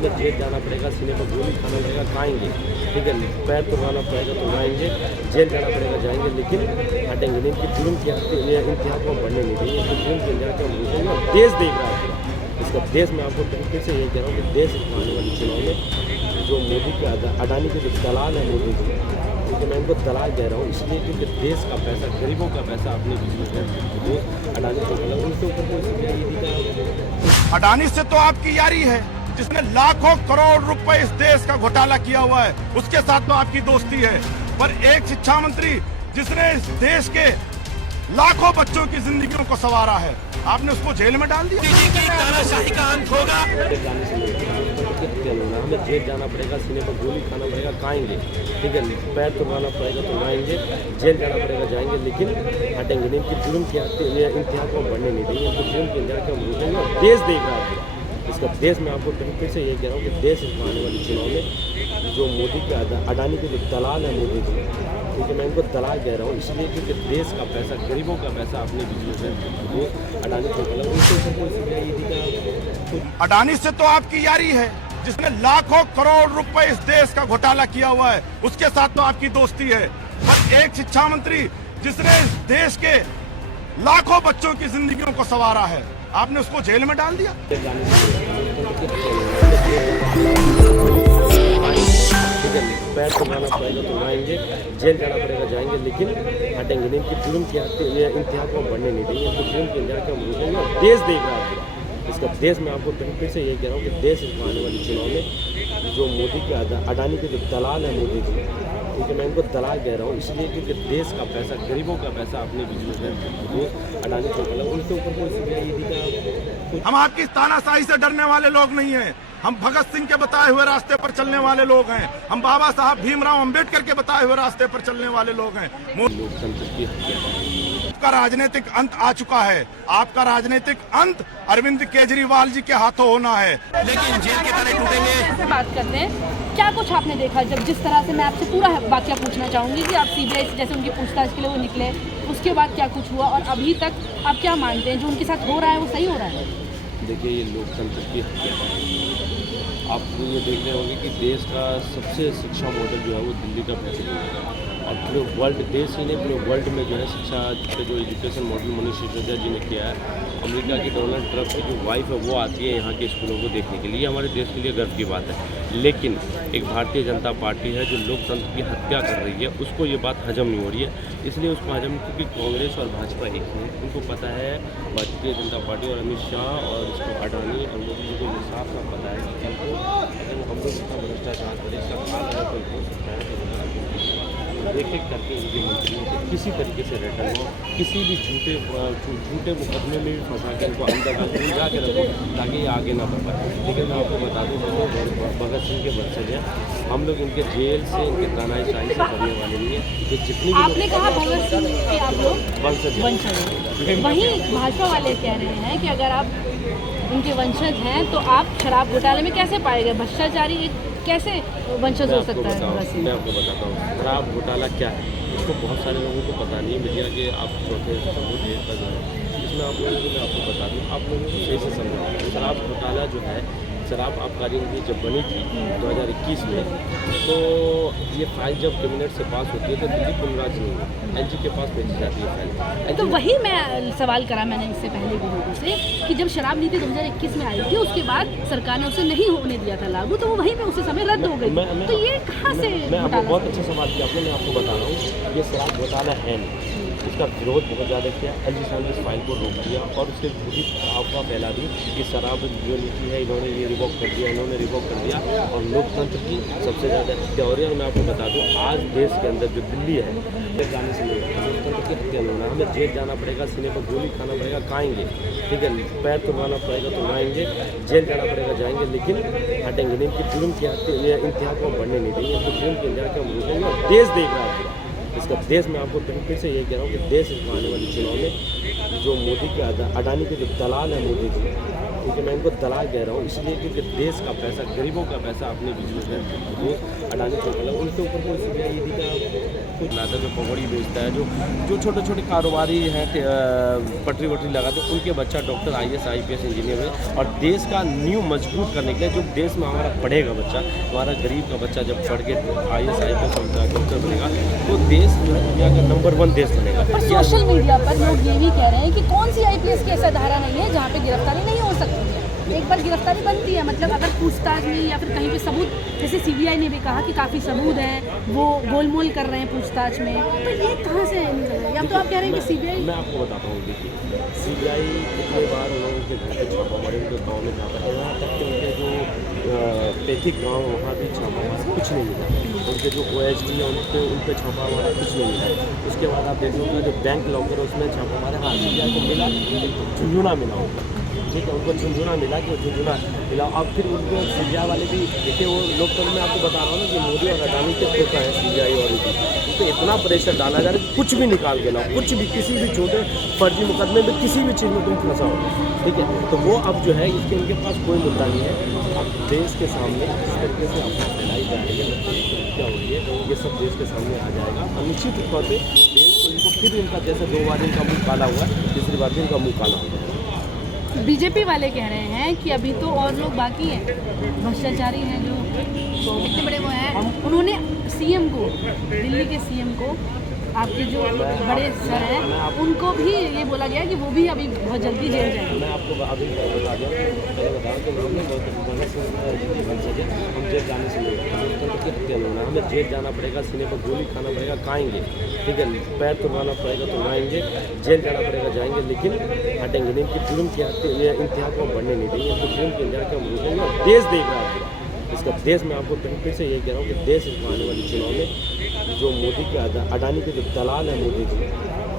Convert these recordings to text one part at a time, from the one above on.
हमें जेल जाना पड़ेगा, सीने पर गोली खाना पड़ेगा, खाएंगे, ठीक है, पैर तोड़वाना पड़ेगा तो लाएंगे, जेल जाना पड़ेगा जाएंगे, लेकिन हटेंगे नहीं। इनकी जुर्म की इंतहा को हम बढ़ने नहीं देंगे, इनकी जुर्म की इंतहा को हम रोकेंगे। और देश देख रहा है इसका, देश में आपको फिर से यही कह रहा हूँ कि देश आने वाले चुनाव में जो मोदी के अडानी के जो दलाल है मोदी जी, क्योंकि मैं इनको दलाल कह रहा हूँ इसलिए क्योंकि देश का पैसा, गरीबों का पैसा अपने बिजनेस में वो अडानी को मिला, उनके ऊपर कोई सीबीआई अडानी से तो आपकी यारी है, जिसने लाखों करोड़ रुपए इस देश का घोटाला किया हुआ है, उसके साथ तो आपकी दोस्ती है। पर एक शिक्षा मंत्री जिसने इस देश के लाखों बच्चों की जिंदगियों को संवारा है, आपने उसको जेल में डाल दिया। तानाशाही का अंत होगा। हमें जेल जाना पड़ेगा, सीने पर गोली खाना पड़ेगा, खाएंगे, ठीक है, पैर तोड़वाना पड़ेगा तो लाएंगे, जेल जाना पड़ेगा जाएंगे, लेकिन हटेंगे नहीं। इनकी जुर्म की इंतहा को हम बढ़ने नहीं देंगे, इनकी जुर्म की इंतहा को हम रोकेंगे। और देश देख रहा है इसका, देश में आपको फिर से यही कह रहा हूँ कि देश आने वाले चुनाव में जो मोदी के अडानी के जो दलाल है मोदी जी, क्योंकि मैं इनको दलाल कह रहा हूँ इसलिए क्योंकि देश का पैसा, गरीबों का पैसा अपने बिजनेस में वो अडानी को मिला, उनके ऊपर कोई सीबीआई अडानी से तो आपकी यारी है, जिसने लाखों करोड़ रुपए इस देश का घोटाला किया हुआ है, उसके साथ तो आपकी दोस्ती है। पर एक शिक्षा मंत्री जिसने इस देश के लाखों बच्चों की जिंदगियों को संवारा है, आपने उसको जेल में डाल दिया। पैर तोड़वाना पड़ेगा तो लाएंगे, जेल जाना पड़ेगा जाएंगे, लेकिन हटेंगे नहीं। इनकी जुर्म की इंतहा को हम बढ़ने नहीं देंगे, इनकी जुर्म की इंतहा को हम रोकेंगे। और देश देख रहा है इसका, देश में आपको फिर से यही कह रहा हूँ कि देश आने वाले चुनाव में जो मोदी के अडानी के जो दलाल है मोदी जी, क्योंकि मैं इनको दलाल कह रहा हूँ इसलिए क्योंकि देश का पैसा, गरीबों का पैसा अपने बिजनेस में वो अडानी को मिला, उनके ऊपर कोई सीबीआई हम आपकी तानाशाही से डरने वाले लोग नहीं हैं, हम भगत सिंह के बताए हुए रास्ते पर चलने वाले लोग हैं, हम बाबा साहब भीमराव अंबेडकर के बताए हुए रास्ते पर चलने वाले लोग हैं। लोकतंत्र की आपका राजनीतिक अंत आ चुका है, आपका राजनीतिक अंत अरविंद केजरीवाल जी के हाथों होना है, लेकिन जेल के तले टूटेंगे। बात करते हैं, क्या कुछ आपने देखा जब, जिस तरह से मैं आपसे पूरा वाकया पूछना चाहूंगी कि आप सीबीआई से जैसे उनकी पूछताछ के लिए वो निकले, उसके बाद क्या कुछ हुआ और अभी तक आप क्या मानते हैं जो उनके साथ हो रहा है वो सही हो रहा है? देखिए, ये लोकतंत्र की हत्या है। आप ये देख रहे होंगे कि देश का सबसे शिक्षा मॉडल जो है वो दिल्ली का फैसला है, और पूरे वर्ल्ड, देश ही नहीं पूरे वर्ल्ड में जो है शिक्षा पे जो एजुकेशन मॉडल मनीष सिसोदिया जी ने किया है। अमेरिका की डोनाल्ड ट्रंप की जो वाइफ है वो आती है यहाँ के स्कूलों को देखने के लिए, हमारे देश के लिए गर्व की बात है। लेकिन एक भारतीय जनता पार्टी है जो लोकतंत्र की हत्या कर रही है, उसको ये बात हजम नहीं हो रही है। इसलिए उसको हजम, क्योंकि कांग्रेस और भाजपा एक ही है, उनको पता है, भारतीय जनता पार्टी और अमित शाह और इसको अडानी और मोदी जी को ये साफ साफ पता है कि कल को अगर हम लोग इसका भ्रष्टाचार करें, इसका खाल अगर कोई हो सकता है तो एक एक करके इनके मंत्रियों को किसी तरीके से रिटर्न हो, किसी भी झूठे मुकदमे में भी फंसा के इनको अंदर उलझा के रखो ताकि ये आगे ना बढ़ पाए। लेकिन मैं आपको बता दूँ, हम लोग भगत सिंह के वंशज हैं, हम लोग इनके जेल से, इनके तानाशाही से करने वाले नहीं है। तो जितनी भी आपने कहा भगत सिंह के आप लोग वंशज वंशज, वहीं भाजपा वाले कह रहे हैं कि अगर आप उनके वंशज हैं तो आप शराब घोटाले में कैसे पाए गए? भ्रष्टाचारी कैसे वंशज हो सकता है भगत सिंह? मैं आपको बताता हूँ शराब घोटाला क्या है, इसको बहुत सारे लोगों को पता नहीं है। मीडिया के आप चौथे जेल पर जो है, इसमें आप लोगों को मैं आपको बता दूँ, आप लोगों को सही से समझना। शराब घोटाला जो है, शराब आबकारी नीति जब बनी थी 2021 में, तो ये फाइल जब कैबिनेट से पास होती है तो दिल्ली पुल राज्य नहीं है, एलजी के पास भेजी जाती है फाइल। तो वही मैं सवाल करा मैंने इससे पहले भी लोगों से कि जब शराब नीति 2021 में आई थी, उसके बाद सरकार ने उसे नहीं होने दिया था लागू, तो वो वहीं पे उसी समय रद्द हो गई। तो ये कहाँ से? मैं आपको बहुत अच्छा सवाल किया आपने, मैं आपको बता रहा हूँ, ये शराब घोटाला है नहीं, इसका विरोध बहुत ज़्यादा किया। एलजी साहब ने इस फाइल को रोक दिया और उसके पूरी अफवाह फैला दी कि शराब जो नीति है इन्होंने ये रिवॉक कर दिया, इन्होंने रिवॉक कर दिया और लोकतंत्र की सबसे ज़्यादा हत्या हो रही है। और मैं आपको बता दूँ, आज देश के अंदर जो दिल्ली है, जाने से लोकतंत्र की हत्या होना, हमें जेल जाना पड़ेगा, सीने पर गोली खाना पड़ेगा, खाएंगे, ठीक है, पैर तोड़वाना पड़ेगा तो लाएंगे, जेल जाना पड़ेगा जाएंगे, लेकिन हटेंगे नहीं। इनकी जुर्म की इंतहा को हम बढ़ने नहीं देंगे, इनकी जुर्म की इंतहा को हम रोकेंगे। और देश देख रहा है इसका, देश में आपको फिर से यही कह रहा हूँ कि देश आने वाले चुनाव में जो मोदी के अडानी के जो दलाल है मोदी जी, क्योंकि मैं इनको दलाल कह रहा हूँ इसलिए क्योंकि देश का पैसा, गरीबों का पैसा अपने बिजनेस में वो अडानी चौटाला, उनके ऊपर कोई सीबीआई ईडी का कुछ लाता जो पकौड़ी बेचता है, जो छोटे छोटे कारोबारी हैं पटरी वटरी लगाते हैं, उनके बच्चा डॉक्टर IAS IPS इंजीनियर है। और देश का नींव मजबूत करने के लिए जो देश में हमारा पढ़ेगा बच्चा, हमारा गरीब का बच्चा जब पढ़ के IAS IPS डॉक्टर बनेगा तो देश जो है दुनिया का नंबर 1 देश बनेगा। और सोशल मीडिया पर लोग ये भी कह रहे हैं कि कौन सी IPS की ऐसा धारा नहीं है जहाँ पे गिरफ्तारी नहीं हो सकती है। एक बार गिरफ्तारी बनती है, मतलब अगर पूछताछ में या फिर कहीं पे सबूत, जैसे CBI ने भी कहा कि काफ़ी सबूत हैं, वो गोलमोल कर रहे हैं पूछताछ में, तो ये कहाँ से निकल रहा है? या तो आप कह रहे हैं कि CBI, मैं आपको बताता हूँ, देखिए CBI कितने बार उनके घर पे छापा मारे, उनके गाँव में छापा, यहाँ तक कि उनके जो पैतृक गाँव वहाँ भी छापा मारा, कुछ नहीं मिला। उनके जो OSD है उन पे छापा मारा, कुछ नहीं मिला। उसके बाद आप देखिएगा जो बैंक लॉकर उसमें छापा मारा, हाँ CBI को मिला, झुंझुना मिला उनको, ठीक है, उनको झुंझुना मिला कि झुंझुना मिला। अब फिर उनको CBI वाले भी देखिए, वो लोकतंत्र में आपको बता रहा हूँ ना कि मोदी और अडानी के धोखा है CBI और ईडी, तो इतना प्रेशर डाला जा रहा है, कुछ भी निकाल के लाओ, कुछ भी, किसी भी छोटे फर्जी मुकदमे में किसी भी चीज़ में तुम फंसाओ, ठीक है। तो वो अब जो है इसके उनके पास कोई मुद्दा नहीं है। अब देश के सामने जिस तरीके से अपना फैलाई जा रही है, क्या हो रही है, ये सब देश के सामने आ जाएगा। और निश्चित तौर पर देश को इनको फिर इनका जैसे 2 बार इनका मुँह काला हुआ, तीसरी बार भी इनका मुँह काला हो जाएगा। BJP वाले कह रहे हैं कि अभी तो और लोग बाकी हैं, भ्रष्टाचारी हैं जो इतने बड़े वो हैं, उन्होंने CM को, दिल्ली के CM को, आपके जो बड़े सर हैं उनको भी ये बोला गया कि वो भी अभी बहुत जल्दी जेल जाएंगे। मैं आपको अभी बता दिया, मैंने बताया कि हम जेल जाने से हमें जेल जाना पड़ेगा, सीने पर गोली खाना पड़ेगा, खाएंगे, ठीक है, पैर तुड़वाना पड़ेगा तो लाएंगे, जेल जाना पड़ेगा जाएंगे, लेकिन हटेंगे नहीं। कि जुर्म के इंतहा को हम बढ़ने नहीं देंगे, तो जुर्म के इंतहा को हम रोकेंगे। और देश देख रहा है इसका, देश में आपको फिर से यही कह रहा हूँ कि देश इसको आने वाले चुनाव में जो मोदी के अडानी के जो दलाल है मोदी जी,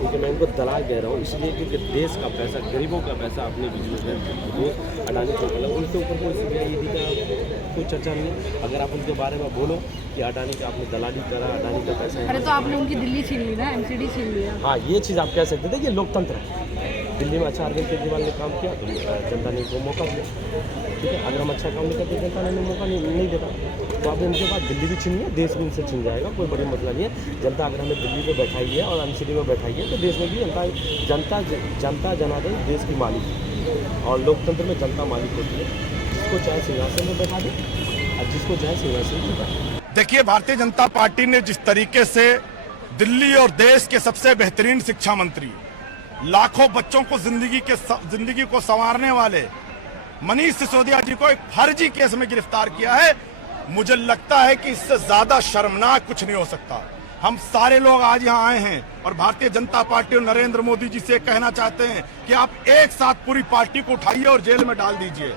क्योंकि मैं इनको दलाल कह रहा हूँ इसलिए क्योंकि देश का पैसा, गरीबों का पैसा अपने बिजनेस में वो अडानी चौटाला, उनके ऊपर कोई CBI ईडी का कोई चर्चा नहीं है। अगर आप उनके बारे में बोलो कि अडानी का आपने दलाली करा, अडानी का पैसा, अरे तो आपने उनकी दिल्ली छीन ली ना, MCD छीन लिया। हाँ, ये चीज़ आप कह सकते थे कि लोकतंत्र है। दिल्ली में अच्छा अरविंद केजरीवाल ने काम किया तो जनता ने उनको मौका दिया, ठीक है। अगर हम अच्छा काम नहीं करते जनता ने मौका नहीं देता, तो आपने उनके बाद दिल्ली भी छीनी है, देश भी उनसे छीन जाएगा, कोई बड़ी मसला नहीं है। जनता अगर हमें दिल्ली में बैठाई है और MCD में बैठाई है तो देश में भी जनता जनार्दन देश की मालिक है, और लोकतंत्र में जनता मालिक होती है। जिसको चाहे सिंहासन में बैठा दे और जिसको चाहे सिंहासन में बैठा दे। देखिए, भारतीय जनता पार्टी ने जिस तरीके से दिल्ली और देश के सबसे बेहतरीन शिक्षा मंत्री, लाखों बच्चों को जिंदगी को संवारने वाले मनीष सिसोदिया जी को एक फर्जी केस में गिरफ्तार किया है, मुझे लगता है कि इससे ज्यादा शर्मनाक कुछ नहीं हो सकता। हम सारे लोग आज यहाँ आए हैं और भारतीय जनता पार्टी और नरेंद्र मोदी जी से कहना चाहते हैं कि आप एक साथ पूरी पार्टी को उठाइए और जेल में डाल दीजिए।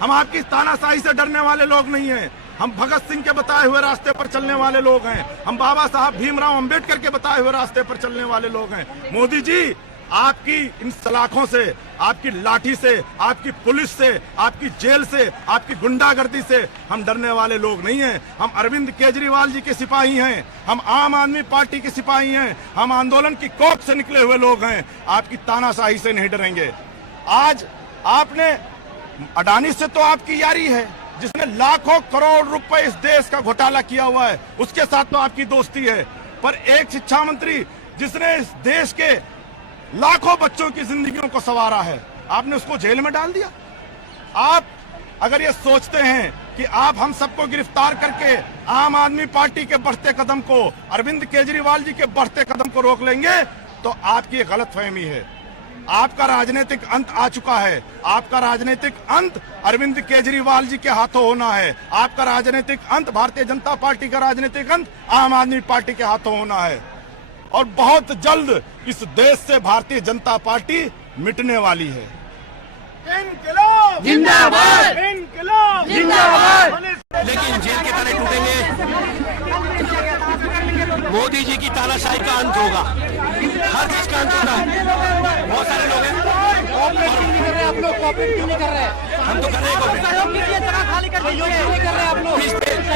हम आपकी तानाशाही से डरने वाले लोग नहीं हैं, हम भगत सिंह के बताए हुए रास्ते पर चलने वाले लोग हैं, हम बाबा साहब भीमराव अंबेडकर के बताए हुए रास्ते पर चलने वाले लोग हैं। मोदी जी, आपकी इन सलाखों से, आपकी लाठी से, आपकी पुलिस से, आपकी जेल से, आपकी गुंडागर्दी से हम डरने वाले लोग नहीं हैं। हम अरविंद केजरीवाल जी के सिपाही हैं, हम आम आदमी पार्टी के सिपाही हैं, हम आंदोलन की कोख से निकले हुए लोग हैं, आपकी तानाशाही से नहीं डरेंगे। आज आपने अडानी से तो आपकी यारी है, जिसने लाखों करोड़ रुपए इस देश का घोटाला किया हुआ है, उसके साथ तो आपकी दोस्ती है। पर एक शिक्षा मंत्री जिसने इस देश के लाखों बच्चों की जिंदगियों को संवारा है, आपने उसको जेल में डाल दिया। आप अगर ये सोचते हैं कि आप हम सबको गिरफ्तार करके आम आदमी पार्टी के बढ़ते कदम को, अरविंद केजरीवाल जी के बढ़ते कदम को रोक लेंगे, तो आपकी गलतफहमी है। आपका राजनीतिक अंत आ चुका है। आपका राजनीतिक अंत अरविंद केजरीवाल जी के हाथों होना है। आपका राजनीतिक अंत, भारतीय जनता पार्टी का राजनीतिक अंत आम आदमी पार्टी के हाथों होना है। और बहुत जल्द इस देश से भारतीय जनता पार्टी मिटने वाली है। इनकलाब जिंदाबाद, इनकलाब जिंदाबाद। लेकिन जेल के ताले टूटेंगे, मोदी जी की तानाशाही का अंत होगा, हर चीज का अंत होगा। बहुत सारे लोग हैं, आप लोग कॉपरेट क्यों नहीं कर रहे? हम तो कर रहे हैं।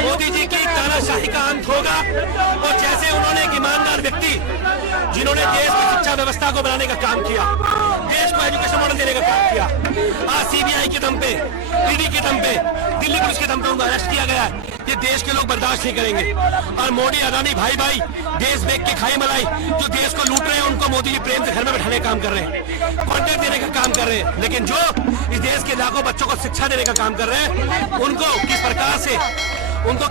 मोदी जी की तानाशाही का अंत होगा, और जैसे उन्होंने एक ईमानदार व्यक्ति जिन्होंने देश की शिक्षा व्यवस्था को बनाने का काम किया, देश को एजुकेशन मॉडल देने का काम किया, आज सीबीआई के दम पे, ईडी के दम पे, दिल्ली पुलिस के दम पे उनको अरेस्ट किया गया है। ये देश के लोग बर्दाश्त नहीं करेंगे। और मोदी अडानी भाई भाई देश बेच के खाई मलाई, जो देश को लूट रहे हैं उनको मोदी जी प्रेम से घर में बैठाने का काम कर रहे हैं, कॉन्ट्रैक्ट देने का काम कर रहे हैं। लेकिन जो इस देश के लाखों बच्चों को शिक्षा देने का काम कर रहे हैं, उनको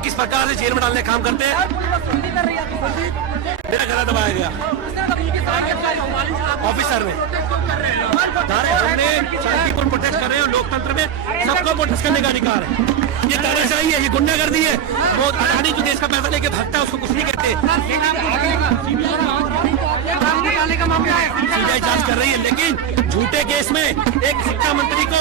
किस प्रकार से जेल में डालने का काम करते हैं। मेरा गला दबाया गया ऑफिसर ने। हमने शांतिपूर्ण प्रोटेस्ट कर रहे हैं, लोकतंत्र में सबको प्रोटेस्ट करने का अधिकार है। ये तानाशाही है, ये गुंडागर्दी है। वो अडानी जो देश का पैसा लेके भागता है उसको कुछ नहीं कहते। सीबीआई जांच कर रही है, लेकिन झूठे केस में एक शिक्षा मंत्री को